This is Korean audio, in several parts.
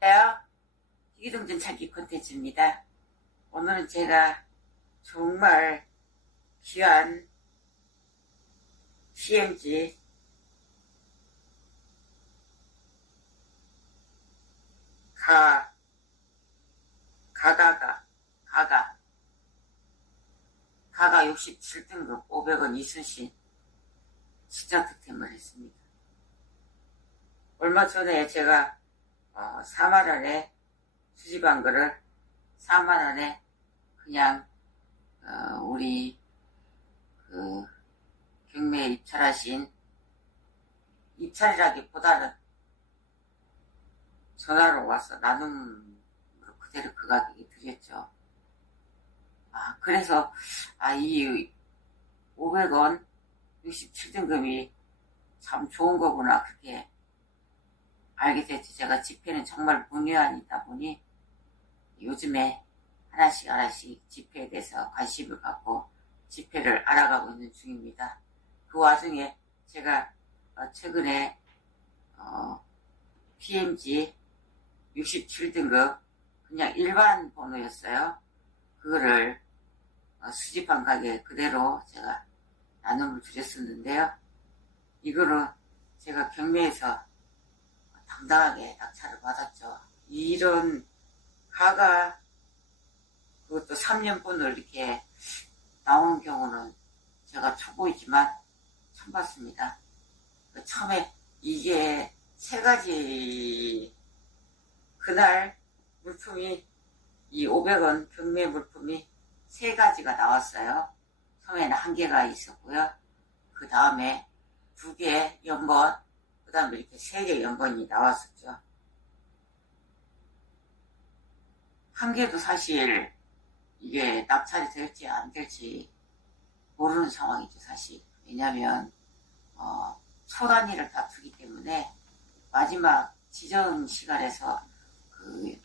안녕하세요. 희귀동전 찾기 콘텐츠입니다. 오늘은 제가 정말 귀한 CMG 가가 67등급 500원 이순신 시장 득템을 했습니다. 얼마 전에 제가 4만원에 수집한 거를 4만원에 그냥 우리 경매에 입찰하신, 입찰이라기보다는 전화로 와서 나눔으로 그대로 그 가격에 드렸죠. 그래서 이 500원 67등급이 참 좋은 거구나, 그렇게 알게 됐지. 제가 집회는 정말 문외한이다 보니 요즘에 하나씩 집회에 대해서 관심을 갖고 집회를 알아가고 있는 중입니다. 그 와중에 제가 최근에 PMG 67등급 그냥 일반 번호였어요. 그거를 수집한 가게 그대로 제가 나눔을 드렸었는데요. 이거를 제가 경매에서 당당하게 낙찰을 받았죠. 이런 가가 그것도 3년분을 이렇게 나오는 경우는 제가 초보이지만 처음 봤습니다. 처음에 이게 세 가지, 그날 물품이 이 500원 경매 물품이 세 가지가 나왔어요. 처음에는 한 개가 있었고요. 그 다음에 두 개 연번, 그 다음에 이렇게 세 개 연번이 나왔었죠. 한 개도 사실 이게 낙찰이 될지 안 될지 모르는 상황이죠, 사실. 왜냐면 초 단위를 다투기 때문에 마지막 지정 시간에서 그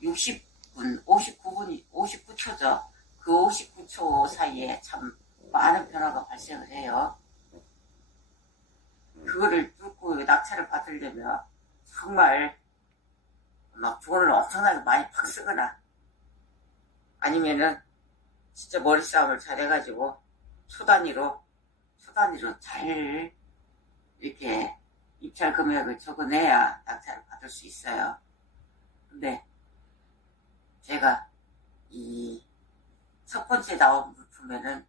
60분, 59초죠. 그 59초 사이에 참 많은 변화가 발생을 해요. 그거를 뚫고 낙찰을 받으려면 정말 막 돈을 엄청나게 많이 팍 쓰거나 아니면은 진짜 머리싸움을 잘 해가지고 초 단위로 잘 이렇게 입찰 금액을 적어내야 낙찰을 받을 수 있어요. 근데 제가 이 첫 번째 나온 물품에는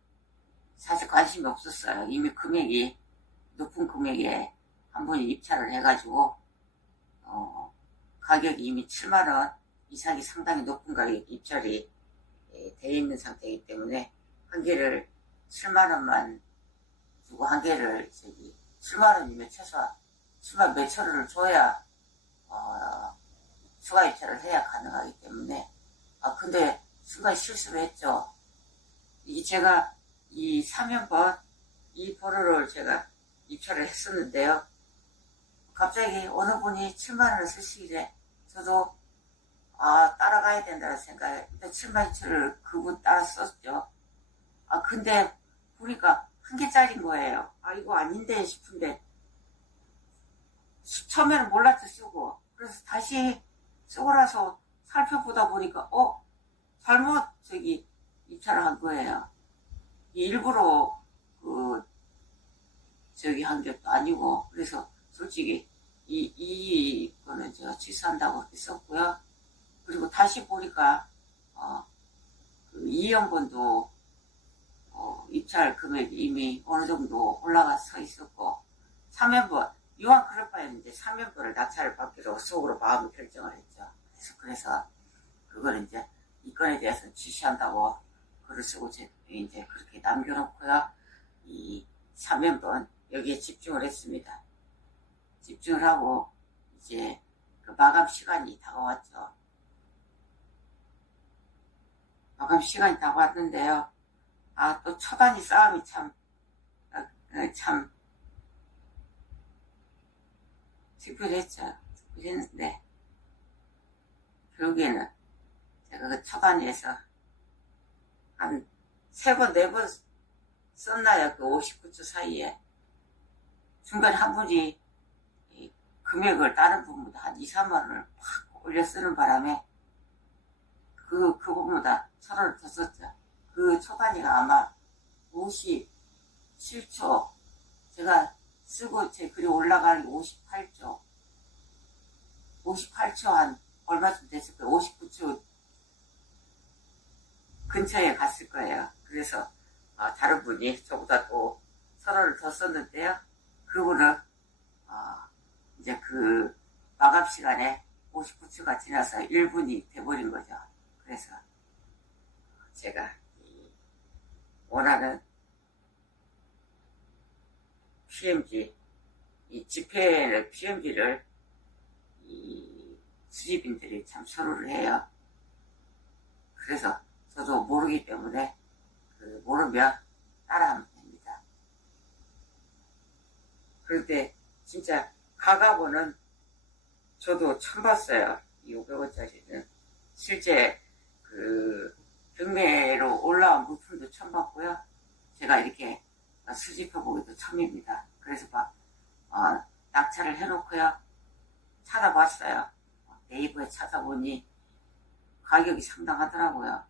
사실 관심이 없었어요. 이미 금액이 높은 금액에 한 번에 입찰을 해가지고 가격이 이미 7만원 이상이 상당히 높은 가격 입찰이 되어 있는 상태이기 때문에 한 개를 7만원만 주고 한 개를 7만원이면 최소한 7만 몇 천원을 줘야 추가 입찰을 해야 가능하기 때문에 근데 순간 실수를 했죠. 이 제가 이 3연번 이 번호를 제가 입찰을 했었는데요. 갑자기 어느 분이 7만원을 쓰시길래 저도 따라가야 된다는 생각에 7만 2천을 그분 따라 썼죠. 근데 보니까 한 개짜리인 거예요. 이거 아닌데 싶은데 처음에는 몰랐죠, 쓰고. 그래서 다시 쓰고 나서 살펴보다 보니까 잘못 입찰을 한 거예요. 일부러 한 것도 아니고. 그래서 솔직히 이거는 제가 취소한다고 그렇게 썼고요. 그리고 다시 보니까 그 2연번도 입찰 금액이 이미 어느 정도 올라가서 있었고 3연번 이왕 그럴 바에는 이제 3연번을 낙찰을 받기로 속으로 마음을 결정을 했죠. 그래서 그걸 이제 이 건에 대해서 지시한다고 글을 쓰고 이제 그렇게 남겨놓고요. 이 3연번 여기에 집중을 했습니다. 집중을 하고 이제 그 마감 시간이 다가왔죠. 마감 시간이 다가왔는데요. 또 초단위 싸움이 참 특별했죠. 특별했는데 결국에는 제가 그 초단위에서 한 3번, 4번 썼나요? 그 59초 사이에. 중간에 한 분이 금액을 다른 부분보다 한 2, 3만 원을 확 올려 쓰는 바람에 그거보다 1,000원을 더 썼죠. 그 초단위가 아마 57초, 제가 쓰고 제 글이 올라가는 게 58초 한 얼마쯤 됐을 거예요. 59초 근처에 갔을 거예요. 그래서 다른 분이 저보다 또 1,000원을 더 썼는데요. 그분은 이제 그 마감 시간에 59초가 지나서 1분이 돼버린 거죠. 그래서 제가 원하는 PMG, 이 집회를, PMG를 이 수집인들이 참 서로를 해요. 그래서 저도 모르기 때문에 모르면 따라하면 됩니다. 그런데 진짜 가가보는 저도 처음 봤어요. 이 500원짜리는. 실제 경매로 올라온 물품도 처음 봤고요. 제가 이렇게 수집해보기도 처음입니다. 그래서 낙찰을 해놓고요. 찾아봤어요. 네이버에 찾아보니 가격이 상당하더라고요.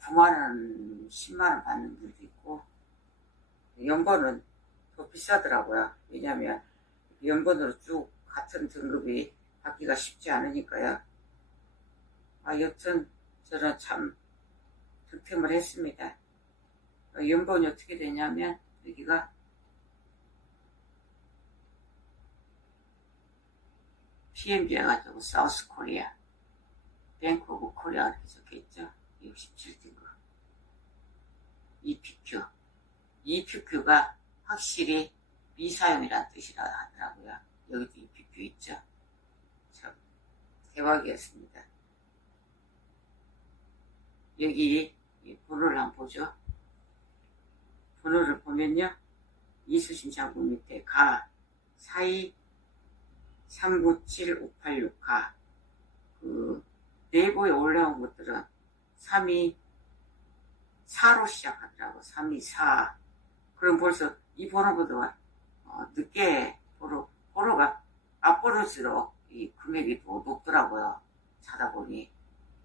9만원, 10만원 받는 분도 있고, 연번은 더 비싸더라고요. 왜냐면 연번으로 쭉 같은 등급이 받기가 쉽지 않으니까요. 여튼 저는 참 득템을 했습니다. 연번이 어떻게 되냐면 여기가 PMG 해가지고 사우스 코리아, 뱅크 오브 코리아 이렇게 적혀있죠. 67등급 EPQ. EPQ가 확실히 미사용이라는 뜻이라 하더라고요. 여기도 EPQ 있죠. 참 대박이었습니다. 여기 번호를 한번 보죠. 번호를 보면요. 이수신 장군 밑에 가 42397-586가 네이버에 올라온 것들은 324로 시작하더라고. 324. 그럼 벌써 이 번호보다 늦게 번호가 앞번호일수록 이 금액이 더 높더라고요. 찾아보니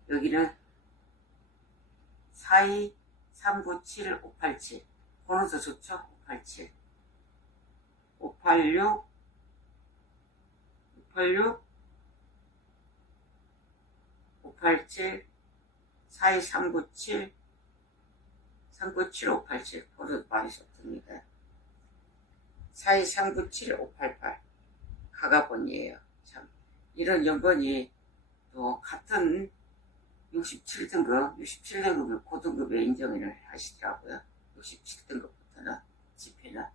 여기는 42397-587 번호도 좋죠. 587 586 587 42397 397-587 번호도 많이 썼습니다. 42397-588 가가본이에요. 참 이런 연번이 또 같은 67등급을 고등급에 인정을 하시더라고요. 67등급부터는 집회는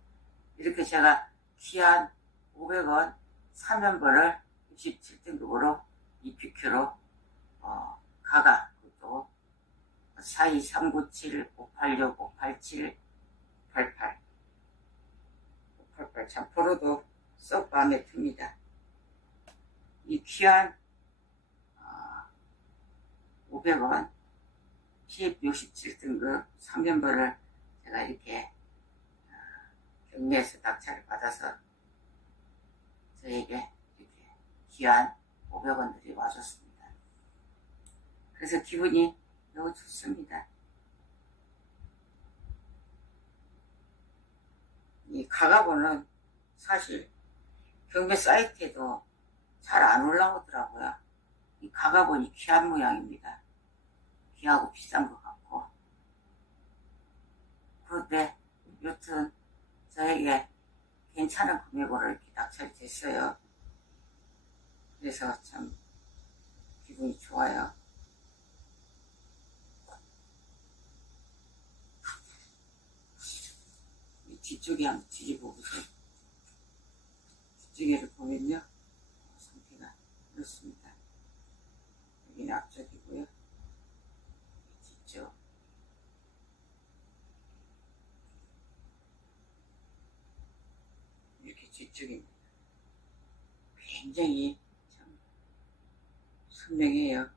이렇게 제가 귀한 500원 3연번을 67등급으로 EPQ로 가가 또 42397-586-587-88 참 번호도 썩 마음에 듭니다. 이 귀한 500원 PF 67등급 3연번을 제가 이렇게 경매에서 낙찰을 받아서 저에게 이렇게 귀한 500원들이 와줬습니다. 그래서 기분이 너무 좋습니다. 이 가가보는 사실 경매 사이트에도 잘 안 올라오더라고요. 이 가가보니 귀한 모양입니다. 귀하고 비싼 것 같고. 그런데 여튼 저에게 괜찮은 금액으로 이렇게 낙찰이 됐어요. 그래서 참 기분이 좋아요. 이 뒤쪽에 한번 뒤집어 보세요. 뒤쪽에를 보면요. 상태가 이렇습니다. 여기는 앞쪽이고요. 뒤쪽. 이렇게 뒤쪽입니다. 굉장히 참 선명해요.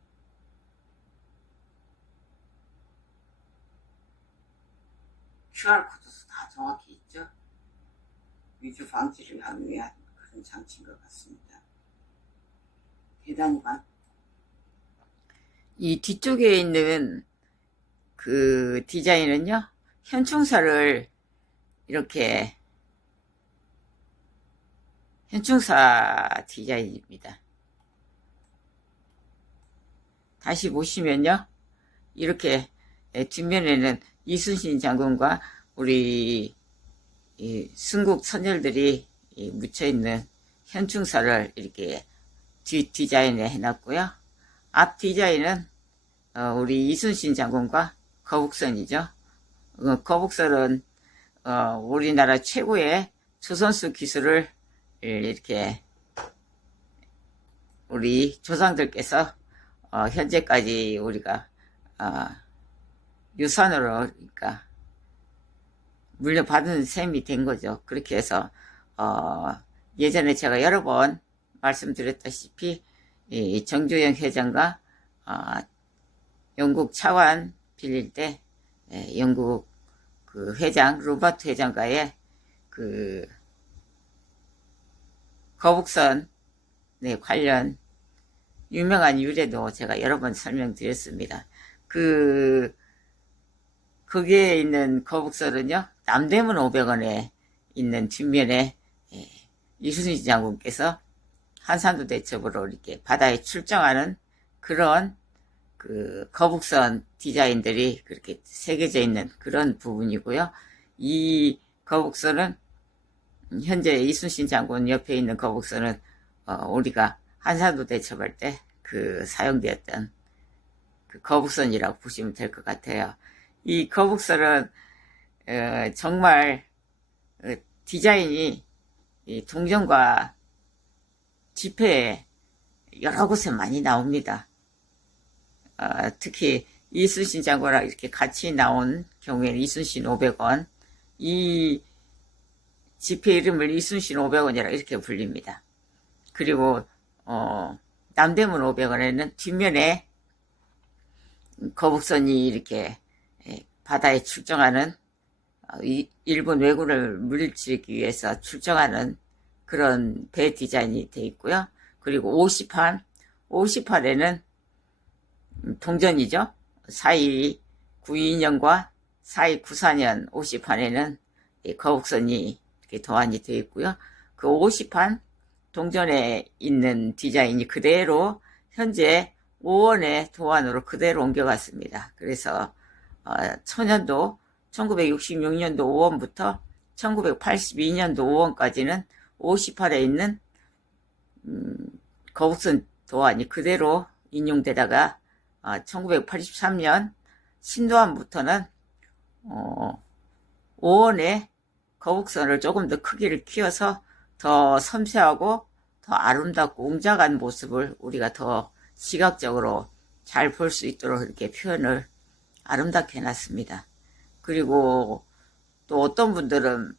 QR코드도 다 정확히 있죠. 위조 방지를 하기 위한 그런 그런 장치인 것 같습니다. 대단히 이 뒤쪽에 있는 그 디자인은요, 현충사를 이렇게 현충사 디자인입니다. 다시 보시면요, 이렇게 뒷면에는 이순신 장군과 우리 순국 선열들이 묻혀있는 현충사를 이렇게 뒷 디자인에 해놨고요. 앞 디자인은 우리 이순신 장군과 거북선이죠. 거북선은 우리나라 최고의 조선수 기술을 이렇게 우리 조상들께서 현재까지 우리가 유산으로 그러니까 물려받은 셈이 된 거죠. 그렇게 해서 예전에 제가 여러 번 말씀드렸다시피 이 정주영 회장과 영국 차관 빌릴 때 영국 그 회장 로버트 회장과의 그 거북선에 관련 유명한 유래도 제가 여러 번 설명드렸습니다. 거기에 있는 거북선은요, 남대문 500원에 있는 뒷면에 이순신 장군께서 한산도 대첩으로 이렇게 바다에 출정하는 그런 그 거북선 디자인들이 그렇게 새겨져 있는 그런 부분이고요. 이 거북선은 현재 이순신 장군 옆에 있는 거북선은 우리가 한산도 대첩할 때 그 사용되었던 그 거북선이라고 보시면 될 것 같아요. 이 거북선은 정말 디자인이 동정과 집회에 여러 곳에 많이 나옵니다. 특히 이순신 장군이랑 이렇게 같이 나온 경우에는 이순신 500원, 이 집회 이름을 이순신 500원이라 이렇게 불립니다. 그리고 남대문 500원에는 뒷면에 거북선이 이렇게 바다에 출정하는 일본 왜군을 물리치기 위해서 출정하는 그런 배 디자인이 되어 있고요. 그리고 50판에는 동전이죠. 4292년과 4294년 50판에는 거북선이 이렇게 도안이 되어 있고요. 그 50판 동전에 있는 디자인이 그대로 현재 5원의 도안으로 그대로 옮겨갔습니다. 그래서 천년도 1966년도 5원부터 1982년도 5원까지는 58에 있는 거북선 도안이 그대로 인용되다가 1983년 신도안부터는 5원의 거북선을 조금 더 크기를 키워서 더 섬세하고 더 아름답고 웅장한 모습을 우리가 더 시각적으로 잘 볼 수 있도록 이렇게 표현을 아름답게 해놨습니다. 그리고 또 어떤 분들은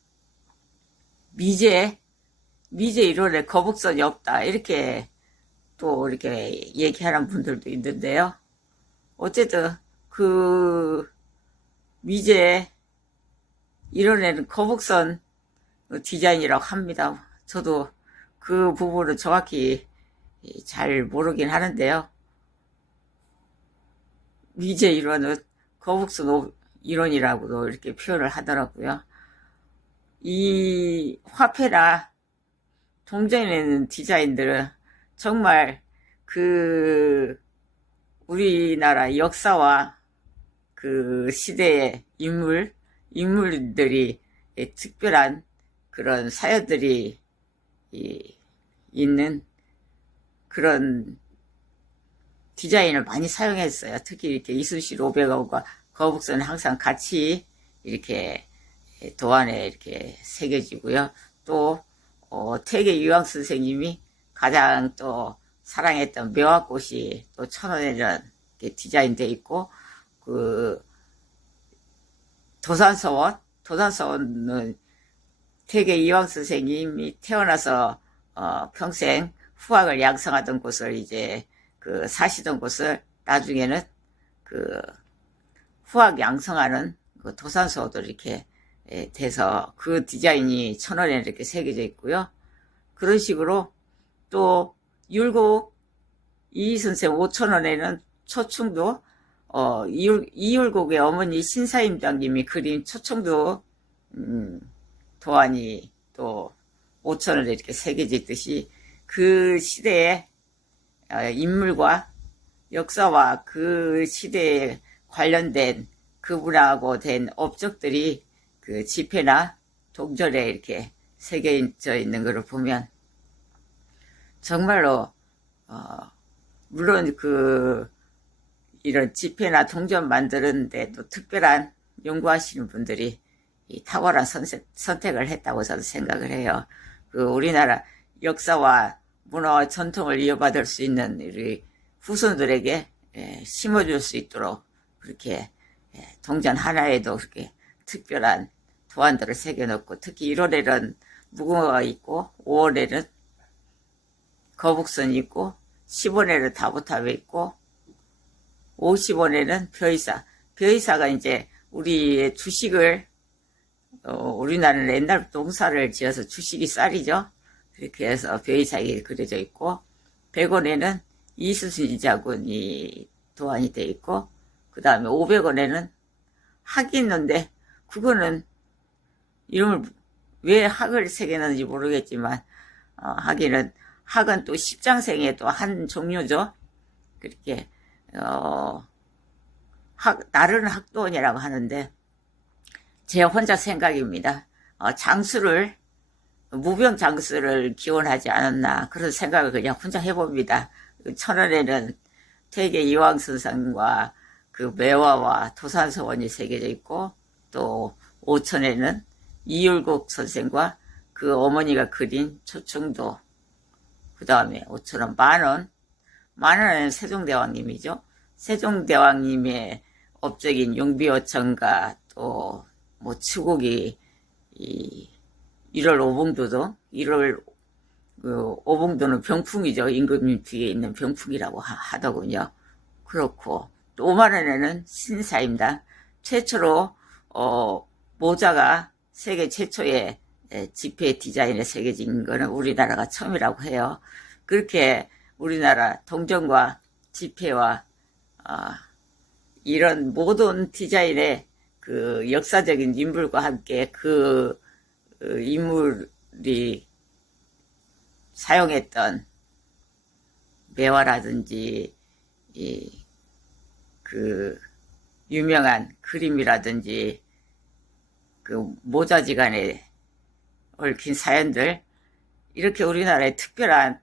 미제 1월에 거북선이 없다 이렇게 또 이렇게 얘기하는 분들도 있는데요. 어쨌든 그 미제 1월에는 거북선 디자인이라고 합니다. 저도 그 부분은 정확히 잘 모르긴 하는데요. 미제 1원은 거북선 1원이라고도 이렇게 표현을 하더라고요. 이 화폐나 동전에 있는 디자인들은 정말 그 우리나라 역사와 그 시대의 인물들이 특별한 그런 사연들이 있는 그런 디자인을 많이 사용했어요. 특히 이렇게 이순신 500원과 거북선은 항상 같이 이렇게 도안에 이렇게 새겨지고요. 또 퇴계 유황 선생님이 가장 또 사랑했던 매화꽃이 또 천원에는 이렇게 디자인되어 있고, 그 도산서원은 퇴계 이황 선생님이 태어나서 평생 후학을 양성하던 곳을 이제 그 사시던 곳을 나중에는 그 후학 양성하는 그 도산서원도 이렇게 돼서 그 디자인이 천원에 이렇게 새겨져 있고요. 그런 식으로 또 율곡 이선생 5,000원에는 초충도 이율곡의 어머니 신사임당님이 그린 초청도 도안이 또 5,000원에 이렇게 새겨져 있듯이 그 시대의 인물과 역사와 그 시대에 관련된 그분하고 된 업적들이 그 지폐나 동전에 이렇게 새겨져 있는 것을 보면 정말로 물론 이런 지폐나 동전 만드는데 또 특별한 연구하시는 분들이 이 탁월한 선택을 했다고 저도 생각을 해요. 우리나라 역사와 문화와 전통을 이어받을 수 있는 우리 후손들에게 심어줄 수 있도록 그렇게 동전 하나에도 그렇게 특별한 도안들을 새겨놓고, 특히 1월에는 무궁화가 있고 5월에는 거북선이 있고 10원에는 다보탑이 있고 50원에는 벼이사가 이제 우리의 주식을 우리나라는 옛날부터 농사를 지어서 주식이 쌀이죠. 그렇게 해서 벼이사가 그려져 있고 100원에는 이순신 자군이 도안이 돼 있고 그 다음에 500원에는 학이 있는데 그거는 이름을 왜 학을 새겨놨는지 모르겠지만 학은 또 십장생의 또 한 종류죠. 그렇게 나르는 학도원이라고 하는데 제 혼자 생각입니다. 무병 장수를 기원하지 않았나 그런 생각을 그냥 혼자 해봅니다. 1,000원에는 퇴계 이황선상과 그 매화와 도산서원이 새겨져 있고 또 5,000원에는 이율곡 선생과 그 어머니가 그린 초충도, 그 다음에 5,000원, 만원에는 세종대왕님이죠. 세종대왕님의 업적인 용비어천가 또 뭐 추곡이 1월 오봉도 등 1월 오봉도는 병풍이죠. 임금 뒤에 있는 병풍이라고 하더군요. 그렇고 또 5만원에는 신사입니다. 최초로 모자가 세계 최초의 지폐 디자인에 새겨진 거는 우리나라가 처음이라고 해요. 그렇게 우리나라 동전과 지폐와 이런 모든 디자인의 그 역사적인 인물과 함께 그 인물이 사용했던 매화라든지 그 유명한 그림이라든지 그 모자지간에 얽힌 사연들, 이렇게 우리나라의 특별한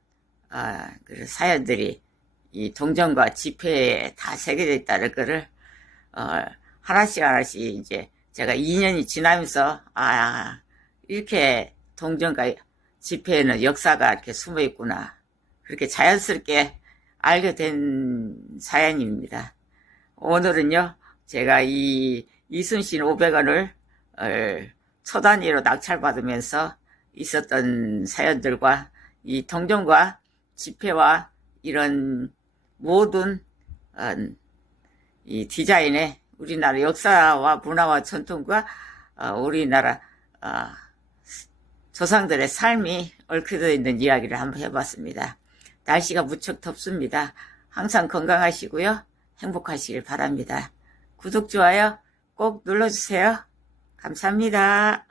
그 사연들이 이 동전과 지폐에 다 새겨져 있다는 거를 하나씩 이제 제가 2년이 지나면서 이렇게 동전과 지폐에는 역사가 이렇게 숨어 있구나, 그렇게 자연스럽게 알게 된 사연입니다. 오늘은요 제가 이 이순신 500원을 초 단위로 낙찰받으면서 있었던 사연들과 이 동전과 지폐와 이런 모든 이 디자인에 우리나라 역사와 문화와 전통과 우리나라 조상들의 삶이 얽혀져 있는 이야기를 한번 해봤습니다. 날씨가 무척 덥습니다. 항상 건강하시고요. 행복하시길 바랍니다. 구독, 좋아요 꼭 눌러주세요. 감사합니다.